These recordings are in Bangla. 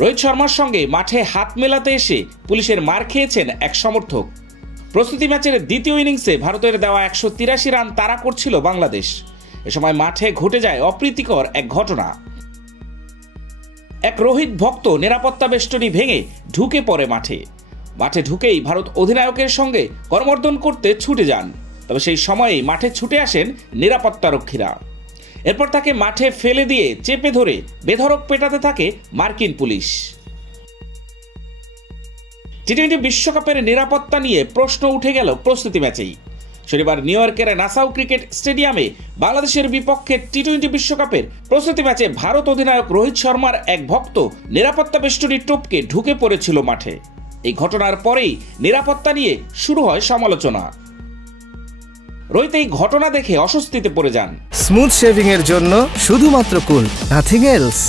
রোহিত শর্মার সঙ্গে মাঠে হাত মেলাতে এসে পুলিশের মার খেয়েছেন এক সমর্থক। প্রস্তুতি ম্যাচের দ্বিতীয় ইনিংসে ভারতের দেওয়া 183 রান তাড়া করছিল বাংলাদেশ। এ সময় মাঠে ঘটে যায় অপ্রীতিকর এক ঘটনা। এক রোহিত ভক্ত নিরাপত্তা বেষ্টনী ভেঙে ঢুকে পড়ে মাঠে ঢুকেই ভারত অধিনায়কের সঙ্গে করমর্দন করতে ছুটে যান। তবে সেই সময়েই মাঠে ছুটে আসেন নিরাপত্তারক্ষীরা। এরপর তাকে মাঠে ফেলে দিয়ে চেপে ধরে বেধড়ক পেটাতে থাকে মার্কিন পুলিশ। টি-20 বিশ্বকাপের নিরাপত্তা নিয়ে প্রশ্ন উঠে গেল প্রস্তুতি ম্যাচেই। শনিবার নিউ ইয়র্কের নাসাউ ক্রিকেট স্টেডিয়ামে বাংলাদেশের বিপক্ষে টি-20 বিশ্বকাপের প্রস্তুতি ম্যাচে ভারত অধিনায়ক রোহিত শর্মার এক ভক্ত নিরাপত্তা বেষ্টনী টপকে ঢুকে পড়েছিল মাঠে। এই ঘটনার পরেই নিরাপত্তা নিয়ে শুরু হয় সমালোচনা। রোহিত এই ঘটনা দেখে অস্বস্তিতে পড়ে যান। স্মুথ শেভিং এর জন্য শুধুমাত্র কুল, নাথিং এলস।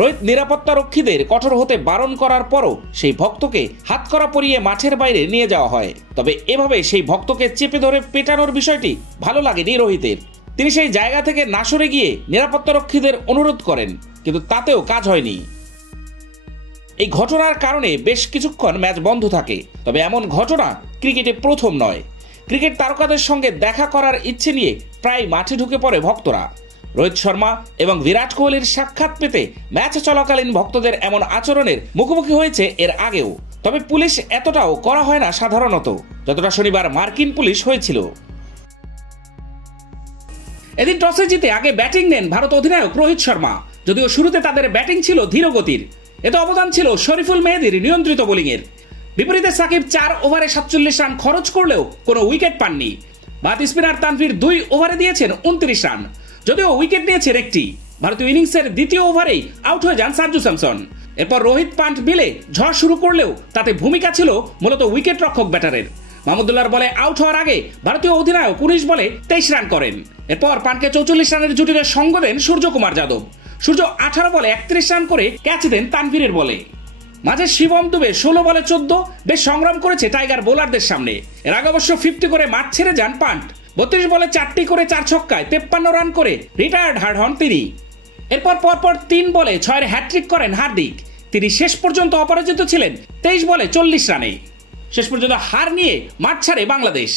রোহিত নিরাপত্তারক্ষীদের কঠোর হতে বারণ করার পরও সেই ভক্তকে হাতকড়া পরিয়ে মাঠের বাইরে নিয়ে যাওয়া হয়। তবে এভাবে সেই ভক্তকে চেপে ধরে পেটানোর বিষয়টি ভালো লাগেনি রোহিতের। তিনি সেই জায়গা থেকে না সরে গিয়ে নিরাপত্তারক্ষীদের অনুরোধ করেন, কিন্তু তাতেও কাজ হয়নি। এই ঘটনার কারণে বেশ কিছুক্ষণ ম্যাচ বন্ধ থাকে। তবে এমন ঘটনা ক্রিকেটে প্রথম নয়। ক্রিকেট তারকাদের সঙ্গে দেখা করার ইচ্ছে নিয়ে প্রায় মাঠে ঢুকে পড়ে ভক্তরা। রোহিত শর্মা এবং বিরাট কোহলির সাক্ষাৎ পেতে ম্যাচ চলাকালীন ভক্তদের এমন আচরণের মুখোমুখি হয়েছে এর আগেও। তবে পুলিশ এতটাও করা হয় না সাধারণত, যতটা শনিবার মার্কিন পুলিশ হয়েছিল। এদিন টসে জিতে আগে ব্যাটিং নেন ভারত অধিনায়ক রোহিত শর্মা। যদিও শুরুতে তাদের ব্যাটিং ছিল ধীর গতির। এতে অবদান ছিল শরীফুল মেহেদীর নিয়ন্ত্রিত বোলিংয়ের। বিপরীতে সাকিব 4 ওভারে 47 রান খরচ করলেও কোনো উইকেট পাননি। বাদ স্পিনার তানভীর 2 ওভারে দিয়েছেন 29 রান, যদিও উইকেট নিয়েছেন একটি। ভারতীয় ইনিংসের দ্বিতীয় ওভারেই আউট হয়ে যান সঞ্জু স্যামসন। এরপর রোহিত পান্ট বিলে ঝড় শুরু করলেও তাতে ভূমিকা ছিল মূলত উইকেট রক্ষক ব্যাটারের। মাহমুদুল্লাহর বলে আউট হওয়ার আগে ভারতীয় অধিনায়ক 19 বলে 23 রান করেন। এরপর পান্টকে 44 রানের জুটিতে সঙ্গ দেন সূর্যকুমার যাদব। সূর্য 18 বলে 31 রান করে ক্যাচ দেন তানভীরের বলে। মাঝে শিবম দুবে 16 বলে 14 বেশ সংগ্রাম করেছে টাইগার বোলারদের সামনে। এর আগে অবশ্য 50 করে মাঠ ছেড়ে যান পান্ট। 32 বলে 4টি করে 4 ছক্কায় 53 রান করে রিটায়ার্ড হার্ড হন তিনি। এরপর পরপর 3 বলে 6 হ্যাট্রিক করেন হার্দিক। তিনি শেষ পর্যন্ত অপরাজিত ছিলেন 23 বলে 40 রানে। শেষ পর্যন্ত হার নিয়ে মাঠ ছাড়ে বাংলাদেশ।